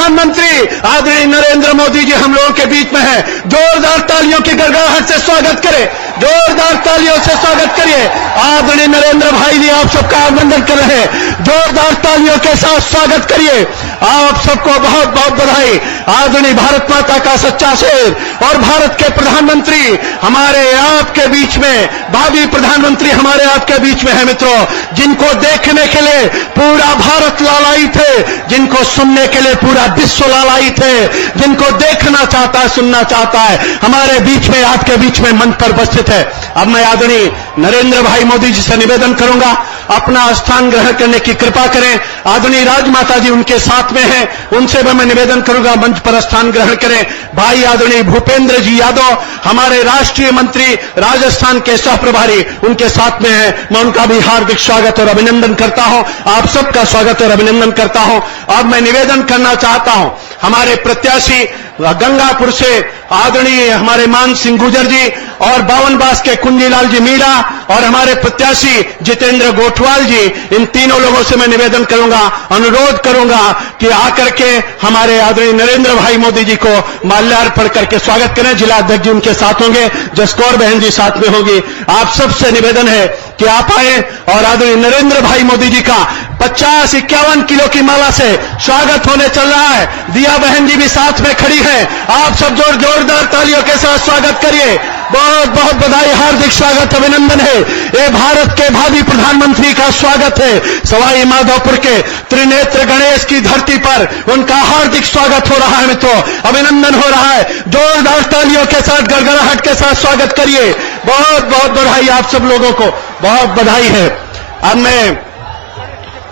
प्रधानमंत्री आदरणीय नरेंद्र मोदी जी हम लोगों के बीच में है। जोरदार तालियों की गड़गड़ाहट से स्वागत करें, जोरदार तालियों से स्वागत करिए। आदरणीय नरेंद्र भाई जी आप सबका अभिनंदन कर रहे हैं, जोरदार तालियों के साथ स्वागत करिए। आप सबको बहुत बहुत बधाई। आदरणीय भारत माता का सच्चा शेर और भारत के प्रधानमंत्री हमारे आपके बीच में, भावी प्रधानमंत्री हमारे आपके बीच में है मित्रों, जिनको देखने के लिए पूरा भारत लालायित है, जिनको सुनने के लिए पूरा विश्व लालायित है, जिनको देखना चाहता है, सुनना चाहता है, हमारे बीच में, आपके बीच में मंच पर उपस्थित है। अब मैं आदरणीय नरेंद्र भाई मोदी जी से निवेदन करूंगा अपना स्थान ग्रहण करने की कृपा करें। आदरणीय राजमाता जी उनके साथ में हैं, उनसे भी मैं निवेदन करूंगा मंच पर स्थान ग्रहण करें। भाई आदरणीय भूपेंद्र जी यादव हमारे राष्ट्रीय मंत्री राजस्थान के सह प्रभारी उनके साथ में हैं, मैं उनका भी हार्दिक स्वागत और अभिनंदन करता हूं। आप सबका स्वागत और अभिनंदन करता हूं। अब मैं निवेदन करना चाहता हूं हमारे प्रत्याशी गंगापुर से आदरणीय हमारे मान सिंह गुर्जर जी और बावनबास के कुंजीलाल जी मीणा और हमारे प्रत्याशी जितेंद्र गोठवाल जी, इन तीनों लोगों से मैं निवेदन करूंगा, अनुरोध करूंगा कि आकर के हमारे आदरणीय नरेंद्र भाई मोदी जी को माल्यार्पण करके स्वागत करें। जिला अध्यक्ष जी उनके साथ होंगे, जसकौर बहन जी साथ में होगी। आप सबसे निवेदन है कि आप आए और आदरणीय नरेंद्र भाई मोदी जी का 50-51 किलो की माला से स्वागत होने चल रहा है। दिया बहन जी भी साथ में खड़ी है, आप सब जोरदार तालियों के साथ स्वागत करिए। बहुत बहुत बधाई, हार्दिक स्वागत अभिनंदन है। ये भारत के भावी प्रधानमंत्री का स्वागत है। सवाई माधोपुर के त्रिनेत्र गणेश की धरती पर उनका हार्दिक स्वागत हो रहा है मित्रों, अभिनंदन हो रहा है। जोरदार तालियों के साथ, गड़गड़ाहट के साथ स्वागत करिए। बहुत बहुत बधाई, आप सब लोगों को बहुत बधाई है।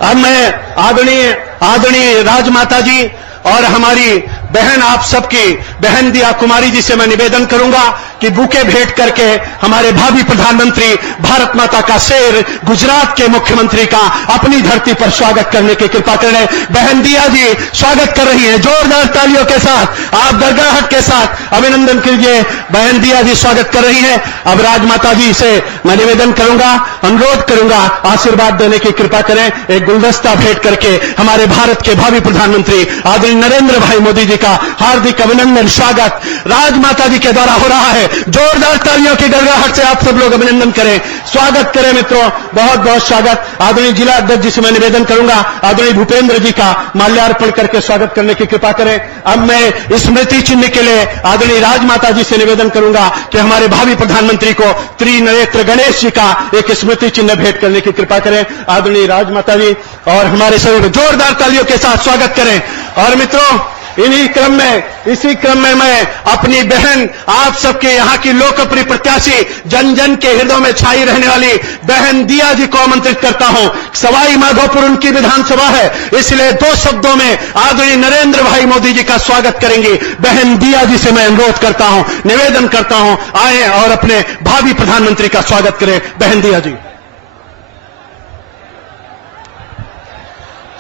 अब मैं आदरणीय राजमाता जी और हमारी बहन, आप सबकी बहन दिया कुमारी जी से मैं निवेदन करूंगा कि बुके भेंट करके हमारे भावी प्रधानमंत्री, भारत माता का शेर, गुजरात के मुख्यमंत्री का अपनी धरती पर स्वागत करने की कृपा करें। बहन दिया जी स्वागत कर रही हैं, जोरदार तालियों के साथ, आप गड़गड़ाहट के साथ अभिनंदन कीजिए। बहन दिया जी स्वागत कर रही हैं। अब राजमाता जी से मैं निवेदन करूंगा, अनुरोध करूंगा, आशीर्वाद देने की कृपा करें। एक गुलदस्ता भेंट करके हमारे भारत के भावी प्रधानमंत्री आदरणीय नरेंद्र भाई मोदी जी का हार्दिक अभिनंदन, स्वागत राजमाता जी के द्वारा हो रहा है। जोरदार तालियों की गड़गड़ाहट से आप सब लोग अभिनंदन करें, स्वागत करें मित्रों, बहुत बहुत स्वागत। आदरणीय जिला अध्यक्ष जी से मैं निवेदन करूंगा आदरणीय भूपेंद्र जी का माल्यार्पण करके स्वागत करने की कृपा करें। अब मैं स्मृति चिन्ह के लिए आदरणीय राजमाता जी से निवेदन करूंगा कि हमारे भावी प्रधानमंत्री को त्रिनेत्र गणेश जी का एक स्मृति चिन्ह भेंट करने की कृपा करें। आदरणीय राजमाता जी और हमारे सभी जोरदार तालियों के साथ स्वागत करें। और मित्रों इसी क्रम में मैं अपनी बहन, आप सबके यहां की लोकप्रिय प्रत्याशी, जन जन के हृदय में छाई रहने वाली बहन दिया जी को आमंत्रित करता हूं। सवाई माधोपुर उनकी विधानसभा है, इसलिए 2 शब्दों में आदरणीय नरेंद्र भाई मोदी जी का स्वागत करेंगी। बहन दिया जी से मैं अनुरोध करता हूं, निवेदन करता हूं, आए और अपने भावी प्रधानमंत्री का स्वागत करें। बहन दिया जी।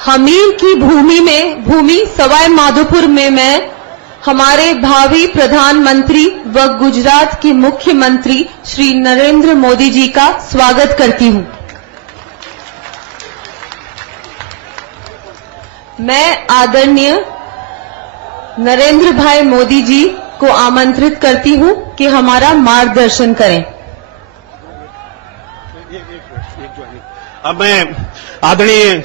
हमीर की भूमि सवाई माधोपुर में मैं हमारे भावी प्रधानमंत्री व गुजरात के मुख्यमंत्री श्री नरेंद्र मोदी जी का स्वागत करती हूं। मैं आदरणीय नरेंद्र भाई मोदी जी को आमंत्रित करती हूं कि हमारा मार्गदर्शन करें। अब मैं आदरणीय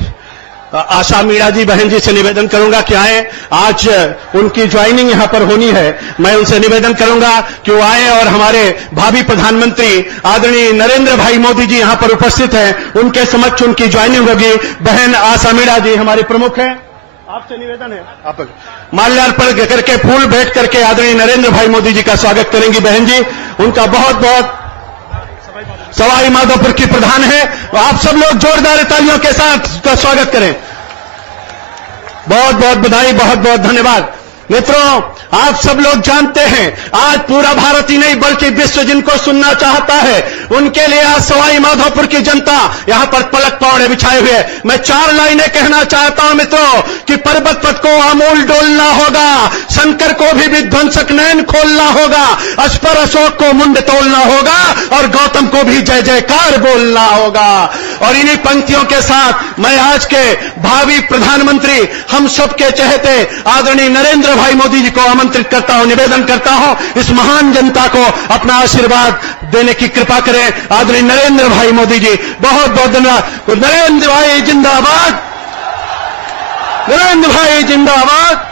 आशा मीणा जी बहन जी से निवेदन करूंगा कि आए, आज उनकी ज्वाइनिंग यहां पर होनी है। मैं उनसे निवेदन करूंगा कि वो आए और हमारे भावी प्रधानमंत्री आदरणीय नरेंद्र भाई मोदी जी यहां पर उपस्थित हैं, उनके समक्ष उनकी ज्वाइनिंग होगी। बहन आशा मीणा जी हमारी प्रमुख हैं, आपसे निवेदन है, आप माल्यार्पण करके फूल भेंट करके आदरणीय नरेंद्र भाई मोदी जी का स्वागत करेंगी। बहन जी उनका बहुत बहुत, सवाई माधोपुर की प्रधान है, आप सब लोग जोरदार तालियों के साथ स्वागत करें। बहुत बहुत बधाई, बहुत बहुत धन्यवाद। मित्रों, आप सब लोग जानते हैं आज पूरा भारत ही नहीं बल्कि विश्व जिनको सुनना चाहता है उनके लिए आज सवाई माधोपुर की जनता यहां पर पलक पौड़े बिछाए हुए है। मैं 4 लाइनें कहना चाहता हूं मित्रों कि पर्वत पथ को आमूल डोलना होगा, शंकर को भी विध्वंसक नयन खोलना होगा, अस्पर अशोक को मुंड तोड़ना होगा और गौतम को भी जय जयकार बोलना होगा। और इन्हीं पंक्तियों के साथ मैं आज के भावी प्रधानमंत्री हम सबके चहेते आदरणीय नरेंद्र भाई मोदी जी को आमंत्रित करता हूं, निवेदन करता हूं इस महान जनता को अपना आशीर्वाद देने की कृपा करें। आदरणीय नरेंद्र भाई मोदी जी, बहुत बहुत धन्यवाद। नरेंद्र भाई जिंदाबाद, नरेंद्र भाई जिंदाबाद।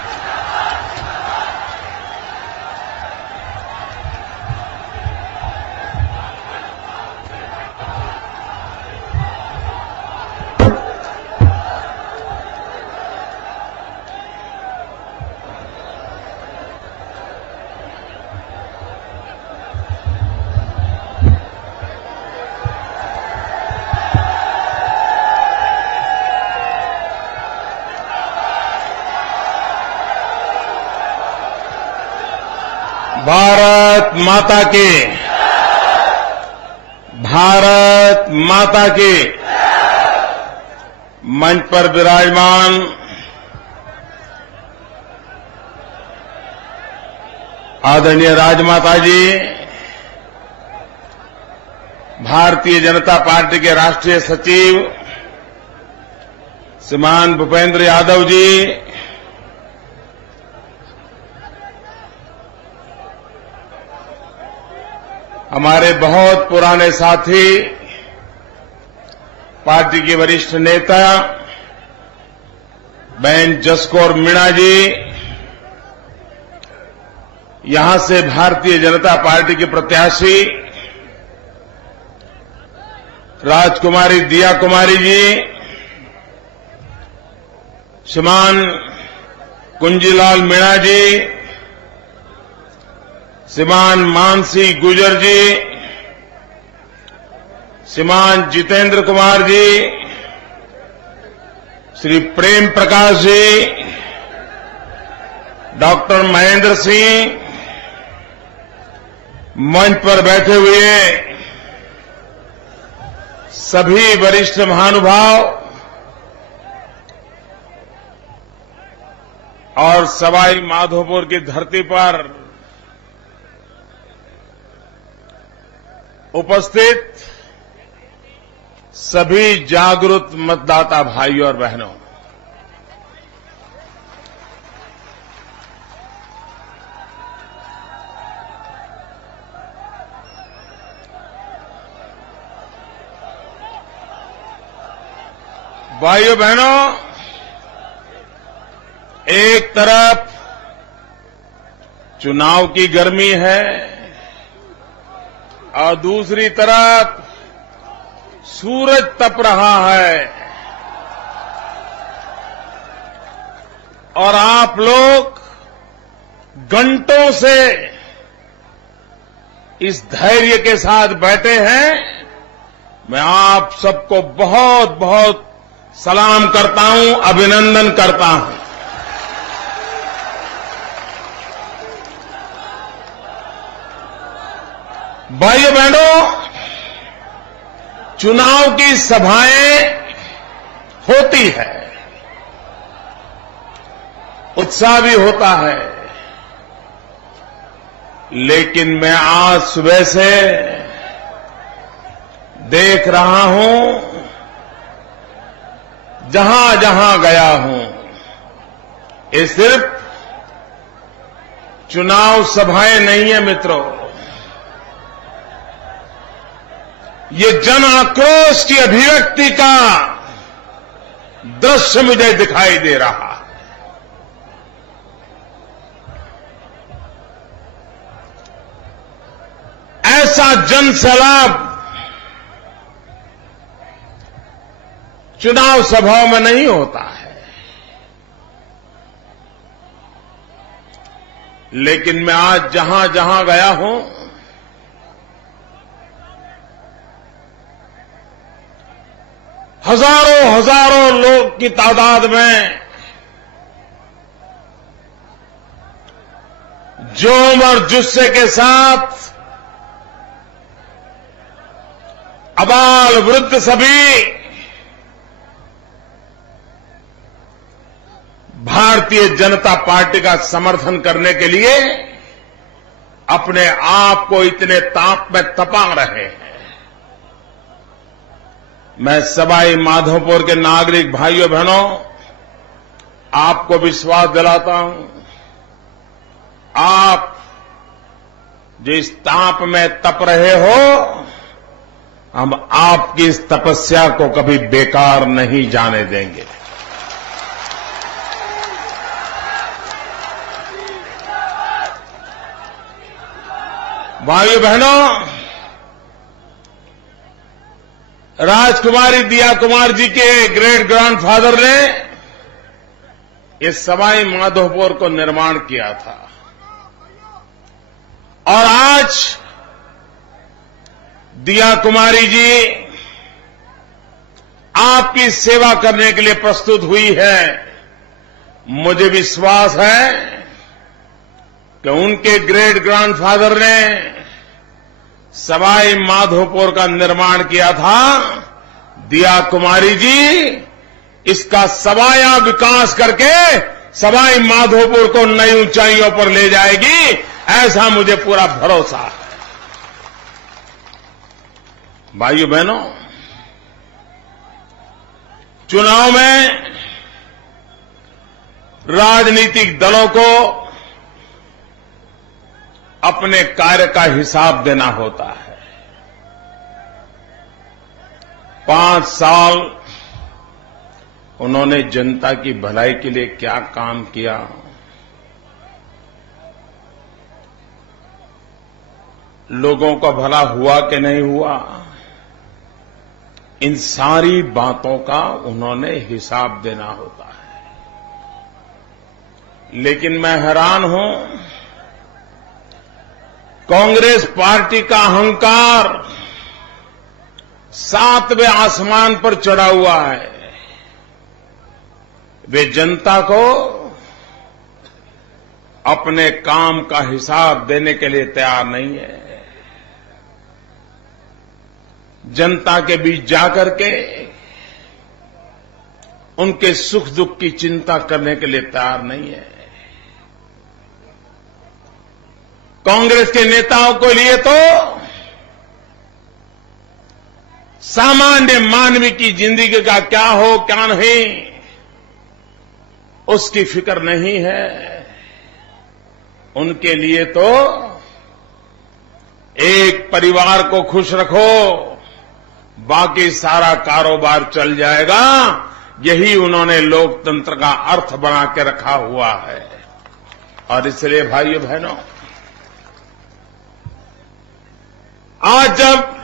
भारत माता की, भारत माता की। मंच पर विराजमान आदरणीय राजमाता जी, भारतीय जनता पार्टी के राष्ट्रीय सचिव श्रीमान भूपेंद्र यादव जी, हमारे बहुत पुराने साथी पार्टी के वरिष्ठ नेता बहन जसकौर मीणा जी, यहां से भारतीय जनता पार्टी के प्रत्याशी राजकुमारी दिया कुमारी जी, श्रीमान कुंजीलाल मीणा जी, श्रीमान मानसी गुजर जी, श्रीमान जितेंद्र कुमार जी, श्री प्रेम प्रकाश जी, डॉक्टर महेंद्र सिंह, मंच पर बैठे हुए सभी वरिष्ठ महानुभाव और सवाई माधोपुर की धरती पर उपस्थित सभी जागरूक मतदाता भाइयों और बहनों, भाइयों बहनों, एक तरफ चुनाव की गर्मी है और दूसरी तरफ सूरज तप रहा है और आप लोग घंटों से इस धैर्य के साथ बैठे हैं। मैं आप सबको बहुत बहुत सलाम करता हूं, अभिनंदन करता हूं। भाइयों बहनों, चुनाव की सभाएं होती है, उत्साह भी होता है, लेकिन मैं आज सुबह से देख रहा हूं, जहां जहां गया हूं, ये सिर्फ चुनाव सभाएं नहीं है मित्रों, ये जन आक्रोश की अभिव्यक्ति का दृश्य मुझे दिखाई दे रहा है। ऐसा जन सैलाब चुनाव सभाओं में नहीं होता है, लेकिन मैं आज जहां जहां गया हूं, हजारों हजारों लोग की तादाद में जोम और जुस्से के साथ अबाल वृद्ध सभी भारतीय जनता पार्टी का समर्थन करने के लिए अपने आप को इतने ताप में तपा रहे हैं। मैं सवाई माधोपुर के नागरिक भाइयों बहनों आपको विश्वास दिलाता हूं, आप जिस ताप में तप रहे हो, हम आपकी इस तपस्या को कभी बेकार नहीं जाने देंगे। भाइयों बहनों, राजकुमारी दिया कुमार जी के ग्रेट ग्रैंडफादर ने इस सवाई माधोपुर को निर्माण किया था और आज दिया कुमारी जी आपकी सेवा करने के लिए प्रस्तुत हुई है। मुझे विश्वास है कि उनके ग्रेट ग्रैंडफादर ने सवाई माधोपुर का निर्माण किया था, दिया कुमारी जी इसका सवाया विकास करके सवाई माधोपुर को नई ऊंचाइयों पर ले जाएगी, ऐसा मुझे पूरा भरोसा है। भाइयों बहनों, चुनाव में राजनीतिक दलों को अपने कार्य का हिसाब देना होता है। 5 साल उन्होंने जनता की भलाई के लिए क्या काम किया, लोगों का भला हुआ कि नहीं हुआ, इन सारी बातों का उन्होंने हिसाब देना होता है। लेकिन मैं हैरान हूं, कांग्रेस पार्टी का अहंकार 7वें आसमान पर चढ़ा हुआ है। वे जनता को अपने काम का हिसाब देने के लिए तैयार नहीं है। जनता के बीच जाकर के उनके सुख दुख की चिंता करने के लिए तैयार नहीं है। कांग्रेस के नेताओं के लिए तो सामान्य मानव की जिंदगी का क्या हो क्या नहीं, उसकी फिक्र नहीं है। उनके लिए तो एक परिवार को खुश रखो, बाकी सारा कारोबार चल जाएगा, यही उन्होंने लोकतंत्र का अर्थ बना के रखा हुआ है। और इसलिए भाइयों बहनों, आज जब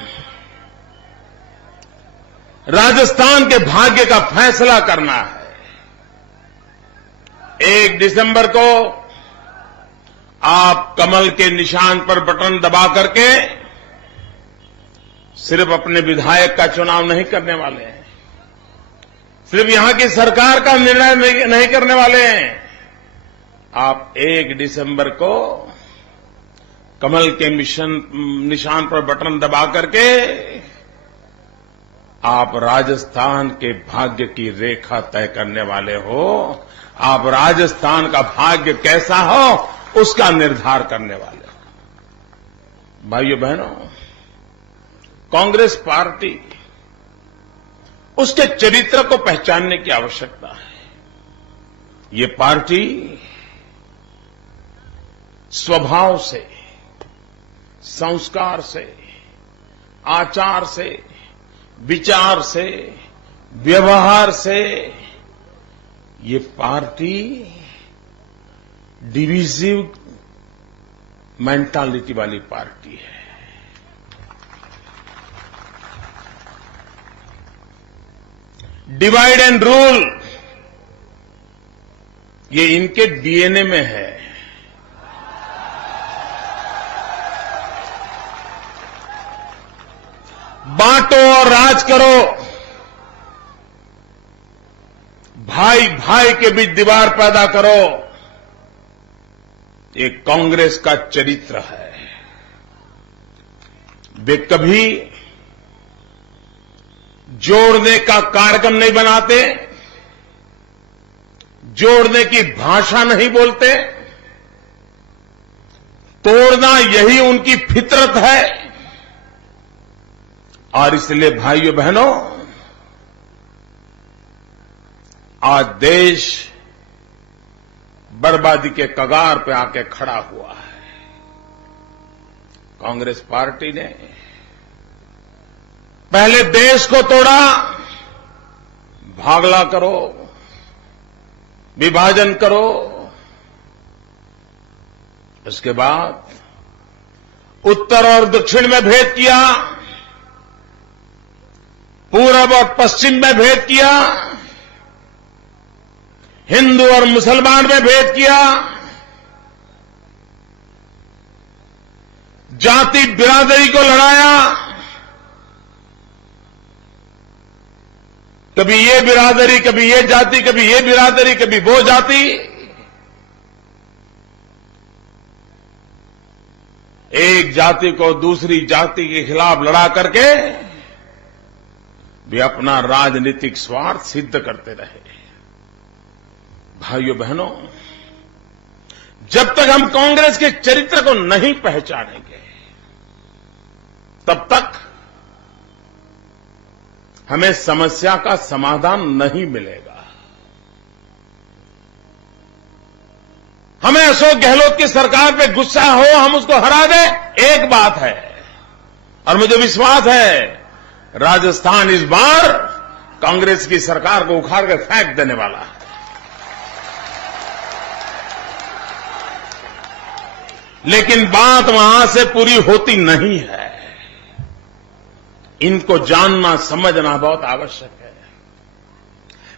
राजस्थान के भाग्य का फैसला करना है, 1 दिसंबर को आप कमल के निशान पर बटन दबा करके सिर्फ अपने विधायक का चुनाव नहीं करने वाले हैं, सिर्फ यहां की सरकार का निर्णय नहीं करने वाले हैं। आप 1 दिसंबर को कमल के निशान पर बटन दबा करके आप राजस्थान के भाग्य की रेखा तय करने वाले हो। आप राजस्थान का भाग्य कैसा हो उसका निर्धार करने वाले हो। भाइयों बहनों, कांग्रेस पार्टी, उसके चरित्र को पहचानने की आवश्यकता है। ये पार्टी स्वभाव से, संस्कार से, आचार से, विचार से, व्यवहार से, ये पार्टी डिविजिव मेंटालिटी वाली पार्टी है। डिवाइड एंड रूल, ये इनके डीएनए में है। बांटो और राज करो, भाई भाई के बीच दीवार पैदा करो, ये कांग्रेस का चरित्र है। वे कभी जोड़ने का कार्यक्रम नहीं बनाते, जोड़ने की भाषा नहीं बोलते, तोड़ना यही उनकी फितरत है। और इसलिए भाइयों बहनों, आज देश बर्बादी के कगार पे आके खड़ा हुआ है। कांग्रेस पार्टी ने पहले देश को तोड़ा, भागला करो, विभाजन करो, उसके बाद उत्तर और दक्षिण में भेद किया, पूरब और पश्चिम में भेद किया, हिंदू और मुसलमान में भेद किया, जाति बिरादरी को लड़ाया, कभी ये बिरादरी, कभी ये जाति, कभी ये बिरादरी, कभी वो जाति। एक जाति को दूसरी जाति के खिलाफ लड़ा करके वे अपना राजनीतिक स्वार्थ सिद्ध करते रहे। भाइयों बहनों, जब तक हम कांग्रेस के चरित्र को नहीं पहचानेंगे, तब तक हमें समस्या का समाधान नहीं मिलेगा। हमें अशोक गहलोत की सरकार पे गुस्सा हो, हम उसको हरा दें, एक बात है। और मुझे विश्वास है राजस्थान इस बार कांग्रेस की सरकार को उखाड़ कर फेंक देने वाला है। लेकिन बात वहां से पूरी होती नहीं है। इनको जानना समझना बहुत आवश्यक है।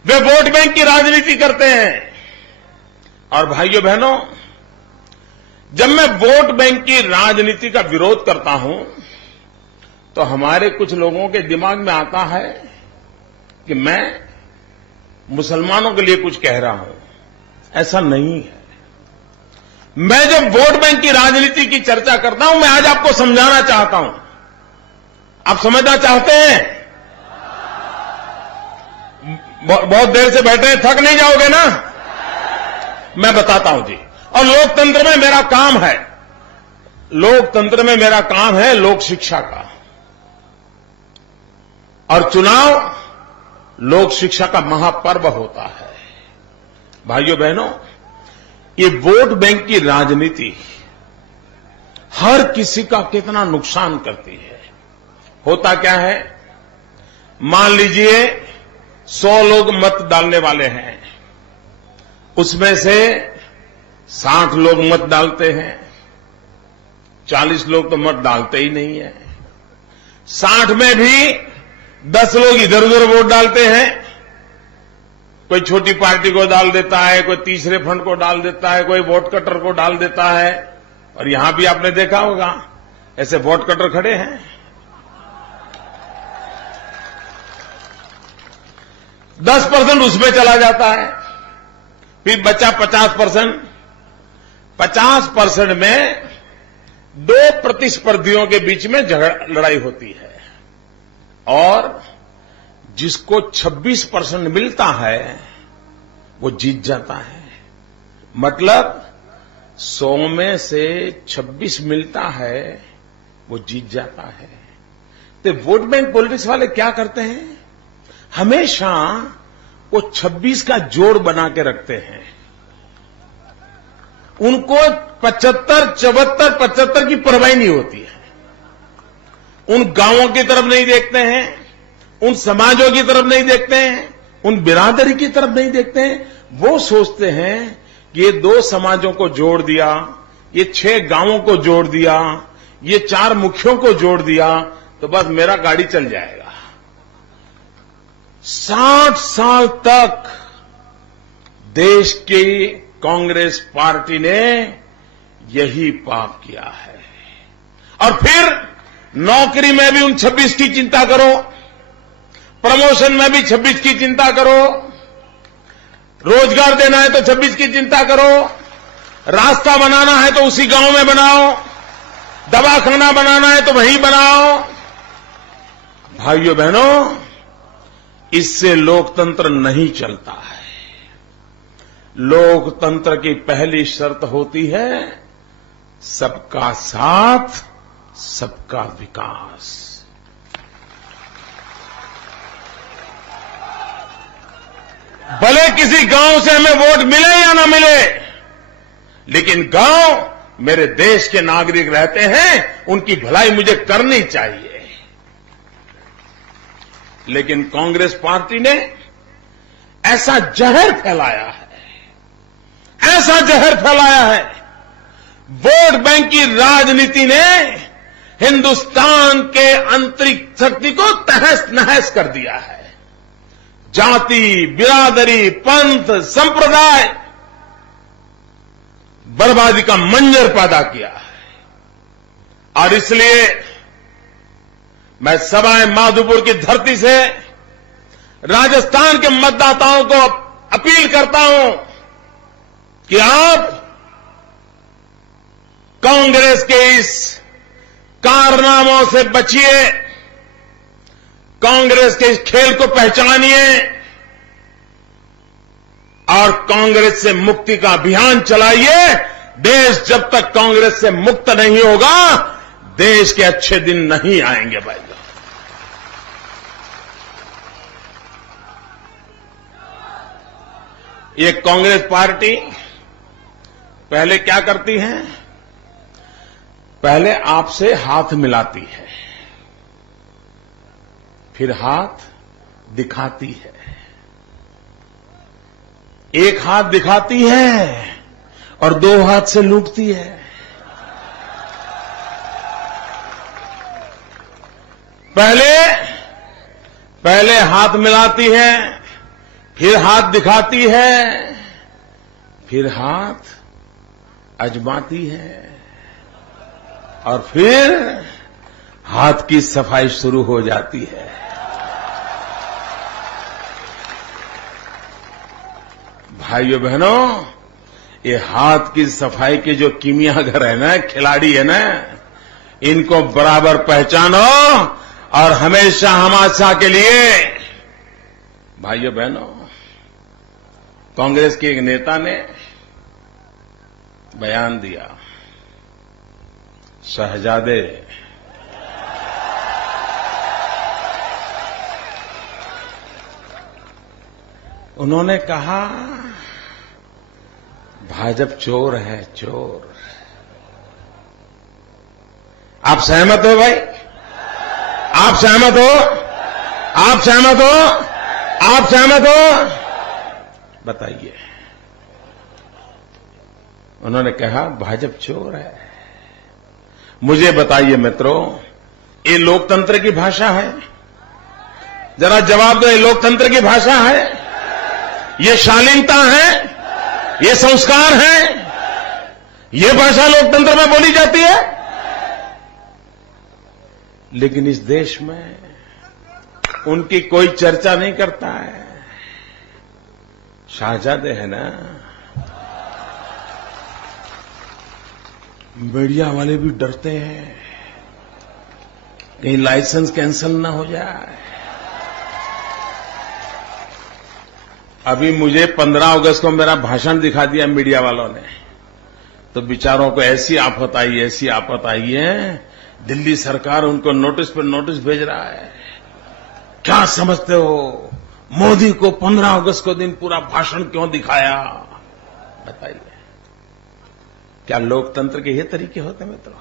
वे वोट बैंक की राजनीति करते हैं। और भाइयों बहनों, जब मैं वोट बैंक की राजनीति का विरोध करता हूं तो हमारे कुछ लोगों के दिमाग में आता है कि मैं मुसलमानों के लिए कुछ कह रहा हूं। ऐसा नहीं है। मैं जब वोट बैंक की राजनीति की चर्चा करता हूं, मैं आज आपको समझाना चाहता हूं। आप समझना चाहते हैं? बहुत देर से बैठे हैं, थक नहीं जाओगे ना? मैं बताता हूं जी। और लोकतंत्र में मेरा काम है, लोकतंत्र में मेरा काम है लोक शिक्षा का, और चुनाव लोक शिक्षा का महापर्व होता है। भाइयों बहनों, ये वोट बैंक की राजनीति हर किसी का कितना नुकसान करती है। होता क्या है, मान लीजिए 100 लोग मत डालने वाले हैं, उसमें से 60 लोग मत डालते हैं, 40 लोग तो मत डालते ही नहीं है। 60 में भी 10 लोग इधर उधर वोट डालते हैं। कोई छोटी पार्टी को डाल देता है, कोई तीसरे फंड को डाल देता है, कोई वोट कटर को डाल देता है। और यहां भी आपने देखा होगा ऐसे वोट कटर खड़े हैं। 10% उसमें चला जाता है, फिर बचा 50%। 50% में 2 प्रतिस्पर्धियों के बीच में लड़ाई होती है, और जिसको 26% मिलता है वो जीत जाता है। मतलब 100 में से 26 मिलता है, वो जीत जाता है। तो वोट बैंक पॉलिटिक्स वाले क्या करते हैं, हमेशा वो 26 का जोड़ बना के रखते हैं। उनको 75, 74, 75 की परवाह नहीं होती है। उन गांवों की तरफ नहीं देखते हैं, उन समाजों की तरफ नहीं देखते हैं, उन बिरादरी की तरफ नहीं देखते हैं। वो सोचते हैं कि ये 2 समाजों को जोड़ दिया, ये 6 गांवों को जोड़ दिया, ये 4 मुखियों को जोड़ दिया, तो बस मेरा गाड़ी चल जाएगा। 60 साल तक देश की कांग्रेस पार्टी ने यही पाप किया है। और फिर नौकरी में भी उन 26 की चिंता करो, प्रमोशन में भी 26 की चिंता करो, रोजगार देना है तो 26 की चिंता करो, रास्ता बनाना है तो उसी गांव में बनाओ, दवाखाना बनाना है तो वहीं बनाओ। भाइयों बहनों, इससे लोकतंत्र नहीं चलता है। लोकतंत्र की पहली शर्त होती है सबका साथ, सबका विकास। भले किसी गांव से हमें वोट मिले या ना मिले, लेकिन गांव मेरे देश के नागरिक रहते हैं, उनकी भलाई मुझे करनी चाहिए। लेकिन कांग्रेस पार्टी ने ऐसा जहर फैलाया है, ऐसा जहर फैलाया है। वोट बैंक की राजनीति ने हिंदुस्तान के आंतरिक शक्ति को तहस नहस कर दिया है। जाति, बिरादरी, पंथ, संप्रदाय बर्बादी का मंजर पैदा किया है। और इसलिए मैं सवाई माधोपुर की धरती से राजस्थान के मतदाताओं को अपील करता हूं कि आप कांग्रेस के इस कारनामों से बचिए, कांग्रेस के इस खेल को पहचानिए और कांग्रेस से मुक्ति का अभियान चलाइए। देश जब तक कांग्रेस से मुक्त नहीं होगा, देश के अच्छे दिन नहीं आएंगे भाई। ये कांग्रेस पार्टी पहले क्या करती है? पहले आपसे हाथ मिलाती है, फिर हाथ दिखाती है। एक हाथ दिखाती है और दो हाथ से लूटती है। पहले हाथ मिलाती है, फिर हाथ दिखाती है, फिर हाथ अजमाती है और फिर हाथ की सफाई शुरू हो जाती है। भाइयों बहनों, ये हाथ की सफाई के जो कीमियागर है ना, खिलाड़ी है ना, इनको बराबर पहचानो और हमेशा हमेशा के लिए। भाइयों बहनों, कांग्रेस के एक नेता ने बयान दिया, शहजादे उन्होंने कहा भाजपा चोर है, चोर। आप सहमत हो भाई? आप सहमत हो? आप सहमत हो? आप सहमत हो? बताइए। उन्होंने कहा भाजपा चोर है। मुझे बताइए मित्रों, ये लोकतंत्र की भाषा है? जरा जवाब दो, ये लोकतंत्र की भाषा है? ये शालीनता है? ये संस्कार है? ये भाषा लोकतंत्र में बोली जाती है? लेकिन इस देश में उनकी कोई चर्चा नहीं करता है। शहजादे है ना, मीडिया वाले भी डरते हैं कहीं लाइसेंस कैंसिल ना हो जाए। अभी मुझे 15 अगस्त को मेरा भाषण दिखा दिया मीडिया वालों ने, तो बेचारों को ऐसी आफत आई, ऐसी आफत आई है, दिल्ली सरकार उनको नोटिस पर नोटिस भेज रहा है। क्या समझते हो, मोदी को 15 अगस्त को दिन पूरा भाषण क्यों दिखाया? बताइए, क्या लोकतंत्र के ये तरीके होते मित्रों?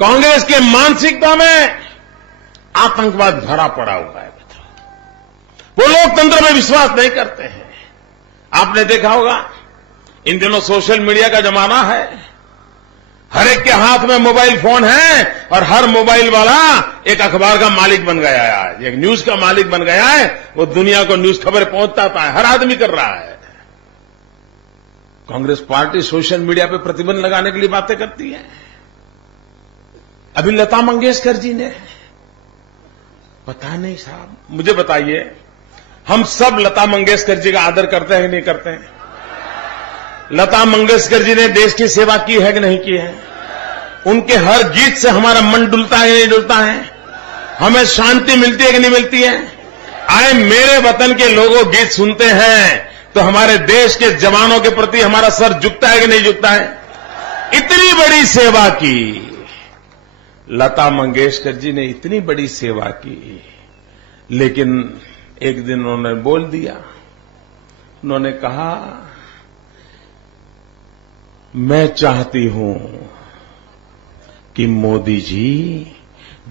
कांग्रेस के मानसिकता में आतंकवाद भरा पड़ा हुआ है मित्रों। वो लोकतंत्र में विश्वास नहीं करते हैं। आपने देखा होगा, इन दिनों सोशल मीडिया का जमाना है, हर एक के हाथ में मोबाइल फोन है और हर मोबाइल वाला एक अखबार का मालिक बन गया है, एक न्यूज का मालिक बन गया है। वो दुनिया को न्यूज खबर पहुंचाता है, हर आदमी कर रहा है। कांग्रेस पार्टी सोशल मीडिया पे प्रतिबंध लगाने के लिए बातें करती है। अभी लता मंगेशकर जी ने, पता नहीं साहब, मुझे बताइए, हम सब लता मंगेशकर जी का आदर करते हैं कि नहीं करते हैं? लता मंगेशकर जी ने देश की सेवा की है कि नहीं की है? उनके हर गीत से हमारा मन डुलता है नहीं डुलता है? हमें शांति मिलती है कि नहीं मिलती है? आए मेरे वतन के लोगों गीत सुनते हैं तो हमारे देश के जवानों के प्रति हमारा सर झुकता है कि नहीं झुकता है? इतनी बड़ी सेवा की लता मंगेशकर जी ने, इतनी बड़ी सेवा की, लेकिन एक दिन उन्होंने बोल दिया। उन्होंने कहा, मैं चाहती हूं कि मोदी जी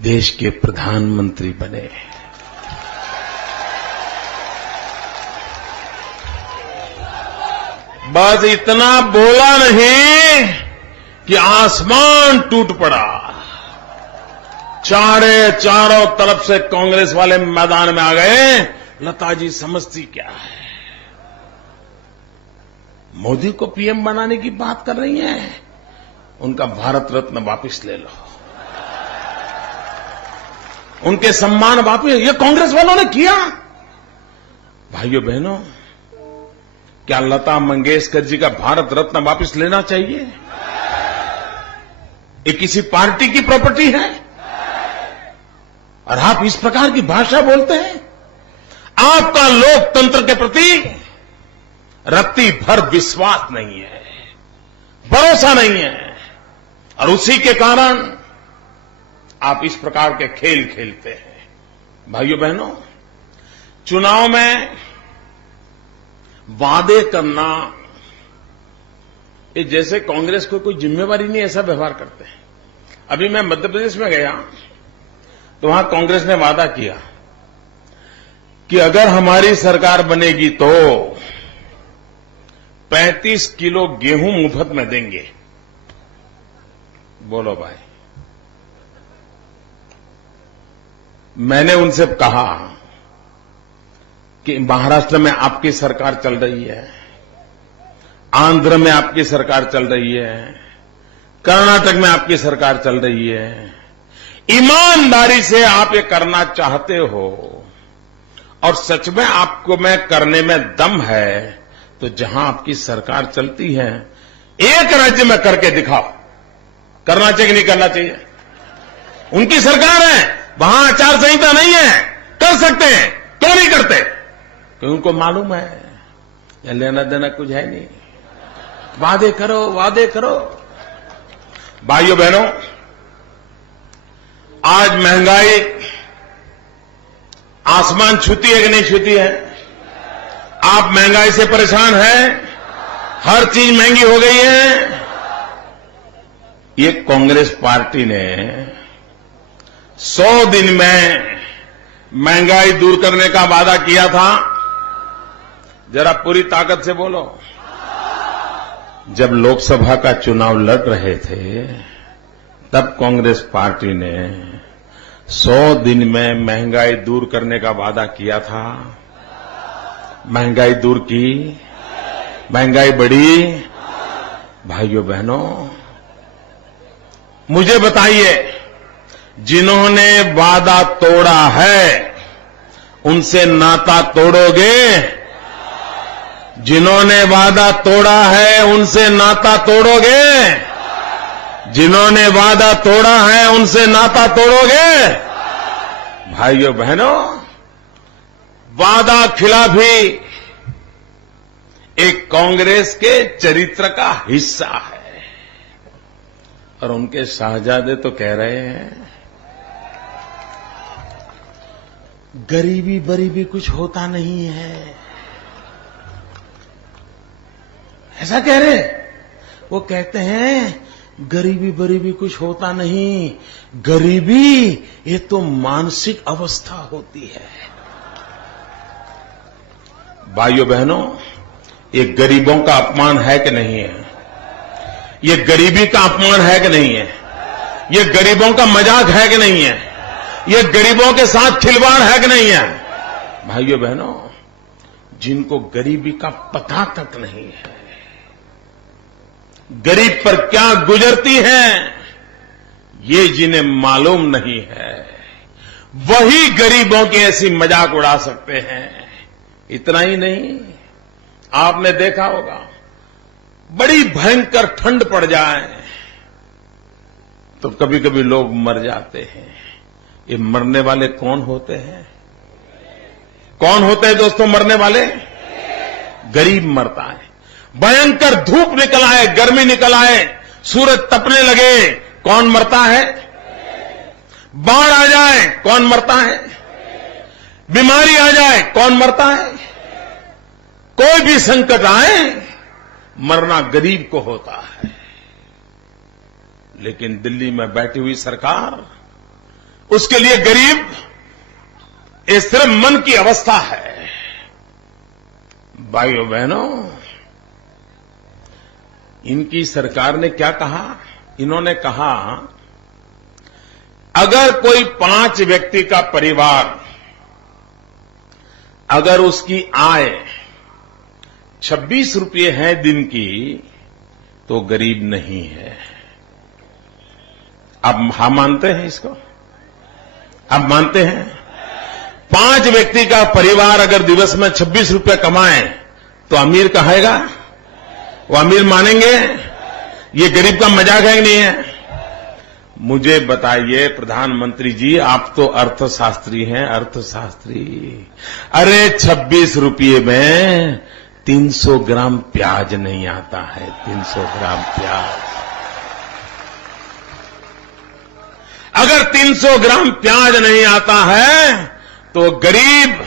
देश के प्रधानमंत्री बने। बस इतना बोला नहीं कि आसमान टूट पड़ा। चारों तरफ से कांग्रेस वाले मैदान में आ गए। लता जी समझती क्या है? मोदी को पीएम बनाने की बात कर रही हैं, उनका भारत रत्न वापस ले लो, उनके सम्मान वापस। ये कांग्रेस वालों ने किया। भाइयों बहनों, क्या लता मंगेशकर जी का भारत रत्न वापस लेना चाहिए? ये किसी पार्टी की प्रॉपर्टी है और आप इस प्रकार की भाषा बोलते हैं? आपका लोकतंत्र के प्रति रत्ती भर विश्वास नहीं है, भरोसा नहीं है, और उसी के कारण आप इस प्रकार के खेल खेलते हैं। भाइयों बहनों, चुनाव में वादे करना, ये जैसे कांग्रेस को कोई जिम्मेवारी नहीं, ऐसा व्यवहार करते हैं। अभी मैं मध्य प्रदेश में गया तो वहां कांग्रेस ने वादा किया कि अगर हमारी सरकार बनेगी तो 35 किलो गेहूं मुफ्त में देंगे। बोलो भाई, मैंने उनसे कहा कि महाराष्ट्र में आपकी सरकार चल रही है, आंध्र में आपकी सरकार चल रही है, कर्नाटक में आपकी सरकार चल रही है। ईमानदारी से आप ये करना चाहते हो और सच में आपको मैं करने में दम है, तो जहां आपकी सरकार चलती है एक राज्य में करके दिखाओ। करना चाहिए कि नहीं करना चाहिए? उनकी सरकार है, वहां आचार संहिता नहीं है, कर सकते हैं, क्यों नहीं करते? क्योंकि उनको मालूम है या लेना देना कुछ है नहीं। वादे करो, वादे करो। भाइयों बहनों, आज महंगाई आसमान छूती है कि नहीं छूती है? आप महंगाई से परेशान हैं? हर चीज महंगी हो गई है। ये कांग्रेस पार्टी ने 100 दिन में महंगाई दूर करने का वादा किया था। जरा पूरी ताकत से बोलो। जब लोकसभा का चुनाव लड़ रहे थे तब कांग्रेस पार्टी ने 100 दिन में महंगाई दूर करने का वादा किया था। महंगाई दूर की? महंगाई बढ़ी? भाइयों बहनों, मुझे बताइए, जिन्होंने वादा तोड़ा है उनसे नाता तोड़ोगे? जिन्होंने वादा तोड़ा है उनसे नाता तोड़ोगे? जिन्होंने वादा तोड़ा है उनसे नाता तोड़ोगे? भाइयों बहनों, वादा खिलाफी एक कांग्रेस के चरित्र का हिस्सा है। और उनके शाहजादे तो कह रहे हैं गरीबी बरीबी कुछ होता नहीं है, ऐसा कह रहे। वो कहते हैं गरीबी बरीबी कुछ होता नहीं, गरीबी ये तो मानसिक अवस्था होती है। भाइयों बहनों, ये गरीबों का अपमान है कि नहीं है? ये गरीबी का अपमान है कि नहीं है? ये गरीबों का मजाक है कि नहीं है? ये गरीबों के साथ खिलवाड़ है कि नहीं है? भाइयों बहनों, जिनको गरीबी का पता तक नहीं है, गरीब पर क्या गुजरती है ये जिन्हें मालूम नहीं है, वही गरीबों की ऐसी मजाक उड़ा सकते हैं। इतना ही नहीं, आपने देखा होगा भयंकर ठंड पड़ जाए तो कभी कभी लोग मर जाते हैं। ये मरने वाले कौन होते हैं? कौन होते हैं दोस्तों मरने वाले? गरीब मरता है। भयंकर धूप निकल आए, गर्मी निकल आए, सूरज तपने लगे, कौन मरता है? बाढ़ आ जाए, कौन मरता है? बीमारी आ जाए, कौन मरता है? कोई भी संकट आए, मरना गरीब को होता है। लेकिन दिल्ली में बैठी हुई सरकार, उसके लिए गरीब ये सिर्फ मन की अवस्था है। भाइयों बहनों, इनकी सरकार ने क्या कहा? इन्होंने कहा अगर कोई 5 व्यक्ति का परिवार, अगर उसकी आय 26 रुपये है दिन की, तो गरीब नहीं है। अब हम मानते हैं इसको? अब मानते हैं? 5 व्यक्ति का परिवार अगर दिवस में 26 रुपये कमाए तो अमीर कहेगा? वो अमीर मानेंगे? ये गरीब का मजाक है कि नहीं है? मुझे बताइए प्रधानमंत्री जी, आप तो अर्थशास्त्री हैं, अर्थशास्त्री। अरे 26 रुपये में 300 ग्राम प्याज नहीं आता है। 300 ग्राम प्याज, अगर 300 ग्राम प्याज नहीं आता है तो गरीब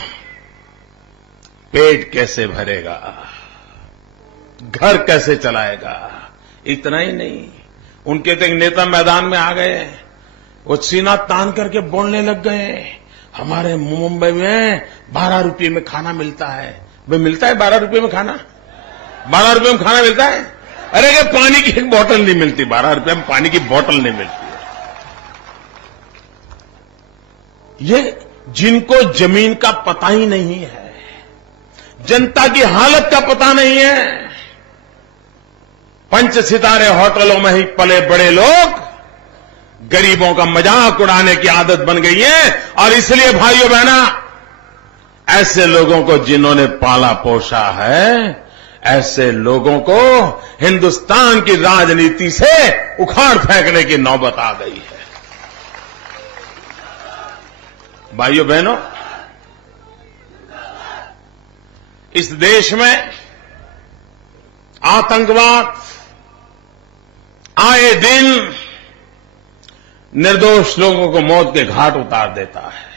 पेट कैसे भरेगा, घर कैसे चलाएगा? इतना ही नहीं, उनके तो एक नेता मैदान में आ गए, वो सीना तान करके बोलने लग गए, हमारे मुंबई में 12 रुपये में खाना मिलता है। भाई मिलता है 12 रुपये में खाना? 12 रुपये में खाना मिलता है? अरे क्या पानी की एक बोतल नहीं मिलती? 12 रुपये में पानी की बोतल नहीं मिलती है। ये जिनको जमीन का पता ही नहीं है, जनता की हालत का पता नहीं है, 5 सितारे होटलों में ही पले बड़े लोग गरीबों का मजाक उड़ाने की आदत बन गई है। और इसलिए भाइयों बहना, ऐसे लोगों को जिन्होंने पाला पोषा है, ऐसे लोगों को हिंदुस्तान की राजनीति से उखाड़ फेंकने की नौबत आ गई है। भाइयों बहनों, इस देश में आतंकवाद आए दिन निर्दोष लोगों को मौत के घाट उतार देता है।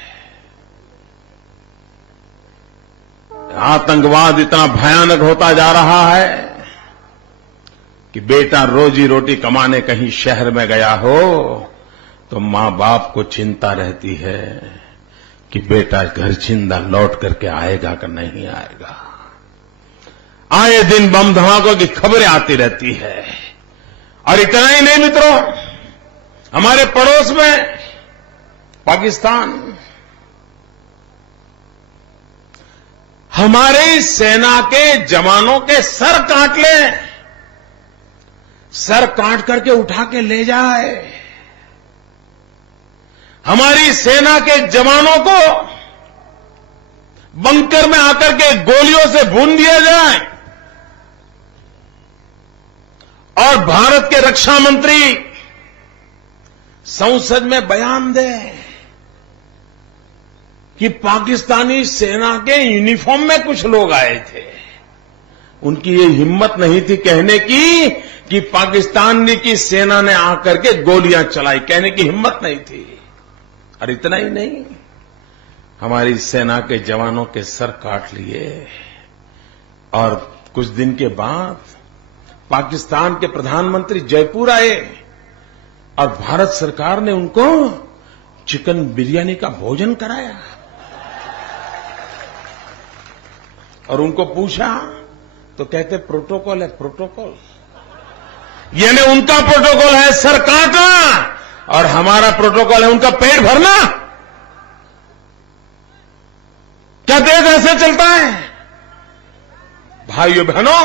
आतंकवाद इतना भयानक होता जा रहा है कि बेटा रोजी रोटी कमाने कहीं शहर में गया हो तो मां बाप को चिंता रहती है कि बेटा घर जिंदा लौट करके आएगा कि नहीं आएगा। आए दिन बम धमाकों की खबरें आती रहती है। और इतना ही नहीं मित्रों, हमारे पड़ोस में पाकिस्तान, हमारी सेना के जवानों के सर काट ले, सर काट करके उठा के ले जाए। हमारी सेना के जवानों को बंकर में आकर के गोलियों से भून दिया जाए। और भारत के रक्षा मंत्री संसद में बयान दे कि पाकिस्तानी सेना के यूनिफॉर्म में कुछ लोग आए थे। उनकी ये हिम्मत नहीं थी कहने की कि पाकिस्तान की सेना ने आकर के गोलियां चलाई, कहने की हिम्मत नहीं थी। और इतना ही नहीं, हमारी सेना के जवानों के सर काट लिए। और कुछ दिन के बाद पाकिस्तान के प्रधानमंत्री जयपुर आए और भारत सरकार ने उनको चिकन बिरयानी का भोजन कराया। और उनको पूछा तो कहते प्रोटोकॉल है, प्रोटोकॉल। यानी उनका प्रोटोकॉल है सर काटना और हमारा प्रोटोकॉल है उनका पेट भरना। क्या देश ऐसे चलता है? भाइयों बहनों,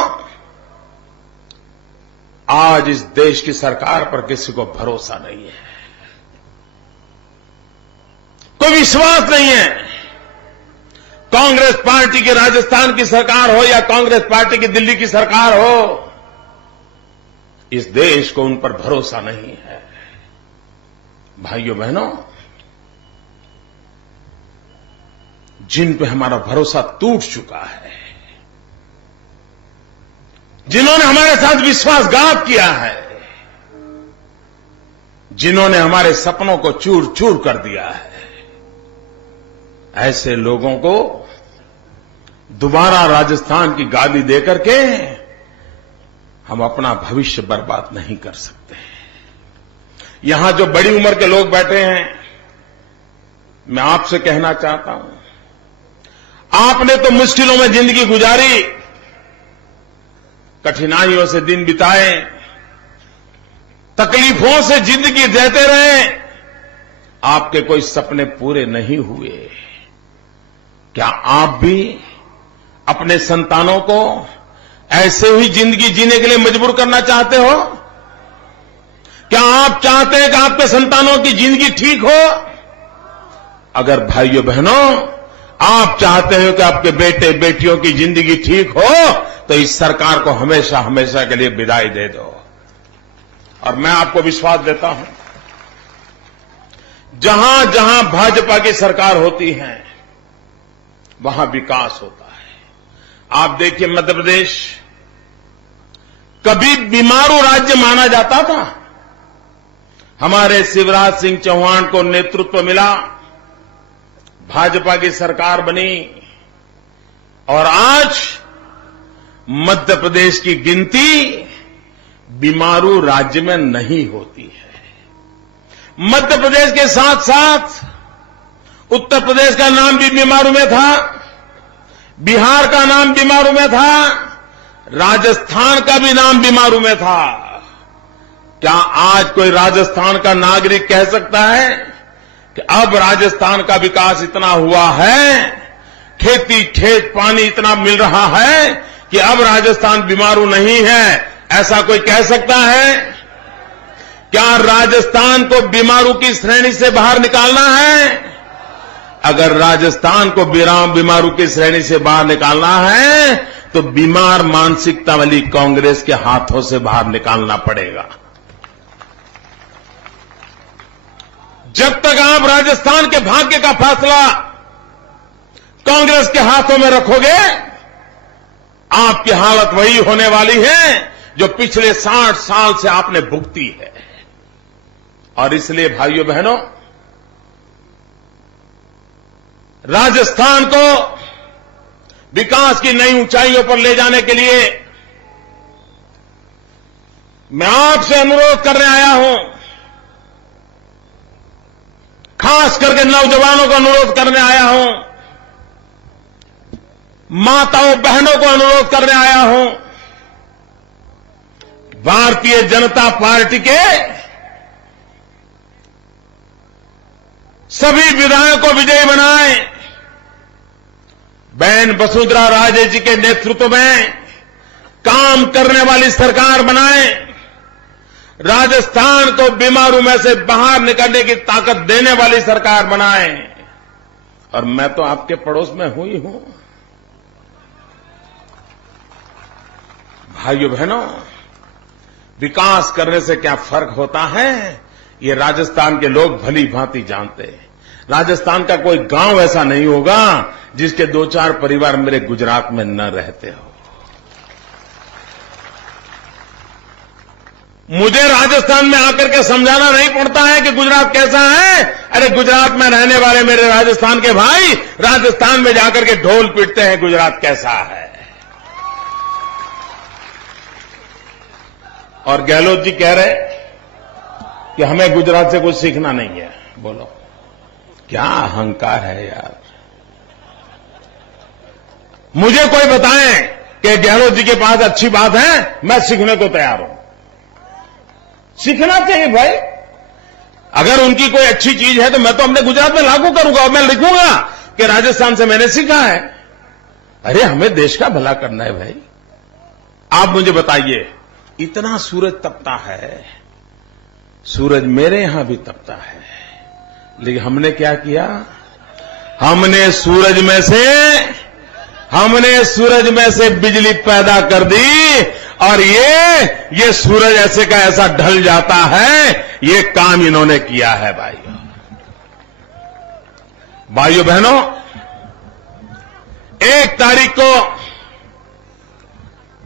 आज इस देश की सरकार पर किसी को भरोसा नहीं है, कोई विश्वास नहीं है। कांग्रेस पार्टी की राजस्थान की सरकार हो या कांग्रेस पार्टी की दिल्ली की सरकार हो, इस देश को उन पर भरोसा नहीं है। भाइयों बहनों, जिन पे हमारा भरोसा टूट चुका है, जिन्होंने हमारे साथ विश्वासघात किया है, जिन्होंने हमारे सपनों को चूर चूर कर दिया है, ऐसे लोगों को दोबारा राजस्थान की गादी देकर के हम अपना भविष्य बर्बाद नहीं कर सकते। यहां जो बड़ी उम्र के लोग बैठे हैं, मैं आपसे कहना चाहता हूं, आपने तो मुश्किलों में जिंदगी गुजारी, कठिनाइयों से दिन बिताए, तकलीफों से जिंदगी देते रहे, आपके कोई सपने पूरे नहीं हुए। क्या आप भी अपने संतानों को ऐसे ही जिंदगी जीने के लिए मजबूर करना चाहते हो? क्या आप चाहते हैं कि आपके संतानों की जिंदगी ठीक हो? अगर भाइयों बहनों आप चाहते हो कि आपके बेटे बेटियों की जिंदगी ठीक हो, तो इस सरकार को हमेशा हमेशा के लिए विदाई दे दो। और मैं आपको विश्वास देता हूं, जहां जहां भाजपा की सरकार होती है वहां विकास होता है। आप देखिए, मध्य प्रदेश कभी बीमारू राज्य माना जाता था, हमारे शिवराज सिंह चौहान को नेतृत्व मिला, भाजपा की सरकार बनी, और आज मध्य प्रदेश की गिनती बीमारू राज्य में नहीं होती है। मध्य प्रदेश के साथ साथ उत्तर प्रदेश का नाम भी बीमारू में था, बिहार का नाम बीमारू में था, राजस्थान का भी नाम बीमारू में था। क्या आज कोई राजस्थान का नागरिक कह सकता है कि अब राजस्थान का विकास इतना हुआ है, खेती खेत पानी इतना मिल रहा है कि अब राजस्थान बीमारू नहीं है? ऐसा कोई कह सकता है? क्या राजस्थान को बीमारू की श्रेणी से बाहर निकालना है? अगर राजस्थान को बीमारू की श्रेणी से बाहर निकालना है तो बीमार मानसिकता वाली कांग्रेस के हाथों से बाहर निकालना पड़ेगा। जब तक आप राजस्थान के भाग्य का फैसला कांग्रेस के हाथों में रखोगे, आपकी हालत वही होने वाली है जो पिछले 60 साल से आपने भुगती है। और इसलिए भाइयों बहनों, राजस्थान को विकास की नई ऊंचाइयों पर ले जाने के लिए मैं आपसे अनुरोध करने आया हूं, खास करके नौजवानों को अनुरोध करने आया हूं, माताओं बहनों को अनुरोध करने आया हूं, भारतीय जनता पार्टी के सभी विधायकों को विजयी बनाएं, बहन वसुंधरा राजे जी के नेतृत्व में काम करने वाली सरकार बनाएं, राजस्थान को बीमारू में से बाहर निकलने की ताकत देने वाली सरकार बनाएं। और मैं तो आपके पड़ोस में हुई हूं। भाइयों बहनों, विकास करने से क्या फर्क होता है, ये राजस्थान के लोग भली भांति जानते हैं। राजस्थान का कोई गांव ऐसा नहीं होगा जिसके 2-4 परिवार मेरे गुजरात में न रहते हो। मुझे राजस्थान में आकर के समझाना नहीं पड़ता है कि गुजरात कैसा है। अरे गुजरात में रहने वाले मेरे राजस्थान के भाई राजस्थान में जाकर के ढोल पीटते हैं गुजरात कैसा है। और गहलोत जी कह रहे कि हमें गुजरात से कुछ सीखना नहीं है। बोलो, क्या अहंकार है यार। मुझे कोई बताए कि गहलोत जी के पास अच्छी बात है, मैं सीखने को तैयार हूं। सीखना चाहिए भाई। अगर उनकी कोई अच्छी चीज है तो मैं तो अपने गुजरात में लागू करूंगा और मैं लिखूंगा कि राजस्थान से मैंने सीखा है। अरे हमें देश का भला करना है भाई। आप मुझे बताइए, इतना सूरज तपता है, सूरज मेरे यहां भी तपता है, लेकिन हमने क्या किया? हमने सूरज में से बिजली पैदा कर दी और ये सूरज ऐसे का ऐसा ढल जाता है, ये काम इन्होंने किया है भाइयों बहनों। 1 तारीख को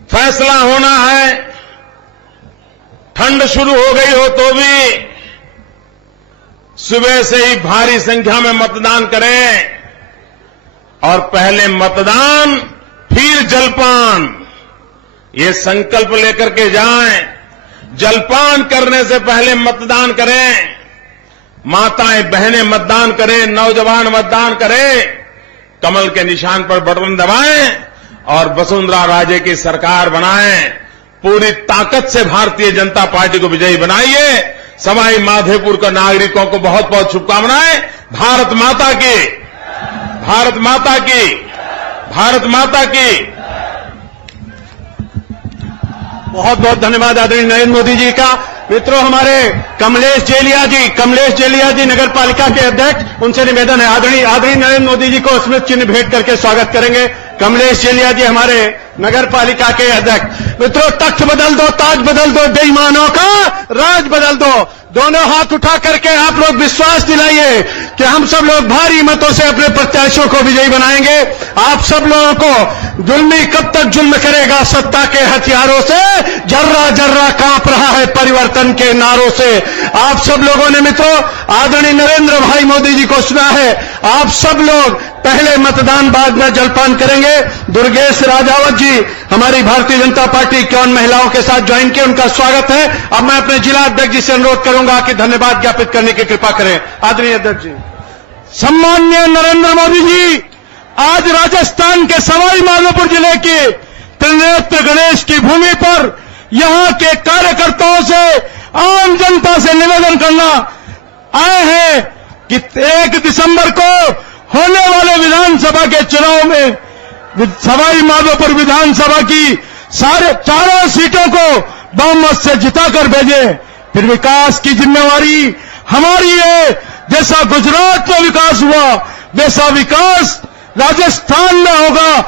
फैसला होना है। ठंड शुरू हो गई हो तो भी सुबह से ही भारी संख्या में मतदान करें और पहले मतदान फिर जलपान, ये संकल्प लेकर के जाएं। जलपान करने से पहले मतदान करें। माताएं बहनें मतदान करें, नौजवान मतदान करें, कमल के निशान पर बटन दबाएं और वसुंधरा राजे की सरकार बनाएं। पूरी ताकत से भारतीय जनता पार्टी को विजयी बनाइए। सवाई माधोपुर के नागरिकों को बहुत बहुत शुभकामनाएं। भारत माता की, भारत माता की, भारत माता की। बहुत बहुत धन्यवाद आदरणीय नरेंद्र मोदी जी का। मित्रों, हमारे कमलेश जेलिया जी नगर पालिका के अध्यक्ष, उनसे निवेदन है आदरणीय नरेंद्र मोदी जी को स्मृति चिन्ह भेंट करके स्वागत करेंगे। कमलेश जेलिया जी हमारे नगर पालिका के अध्यक्ष। मित्रों, तख्त बदल दो, ताज बदल दो, बेईमानों का राज बदल दो। दोनों हाथ उठा करके आप लोग विश्वास दिलाइए कि हम सब लोग भारी मतों से अपने प्रत्याशियों को विजयी बनाएंगे। आप सब लोगों को जुल्मी कब तक जुल्म करेगा सत्ता के हथियारों से, जर्रा जर्रा कांप रहा है परिवर्तन के नारों से। आप सब लोगों ने मित्रों आदरणीय नरेंद्र भाई मोदी जी को सुना है। आप सब लोग पहले मतदान बाद में जलपान करेंगे। दुर्गेश राजावत जी हमारी भारतीय जनता पार्टी की महिलाओं के साथ ज्वाइन किए, उनका स्वागत है। अब मैं अपने जिला अध्यक्ष जी से अनुरोध करूंगा कि धन्यवाद ज्ञापित करने की कृपा करें। आदरणीय अध्यक्ष जी। सम्माननीय नरेंद्र मोदी जी आज राजस्थान के सवाई माधोपुर जिले के त्रिनेत्र गणेश की भूमि पर यहां के कार्यकर्ताओं से, आम जनता से निवेदन करना आए हैं कि 1 दिसंबर को होने वाले विधानसभा के चुनाव में सवाई माधोपुर विधानसभा की चारों सीटों को बहुमत से जिताकर भेजे। फिर विकास की जिम्मेवारी हमारी है। जैसा गुजरात में विकास हुआ वैसा विकास राजस्थान में होगा।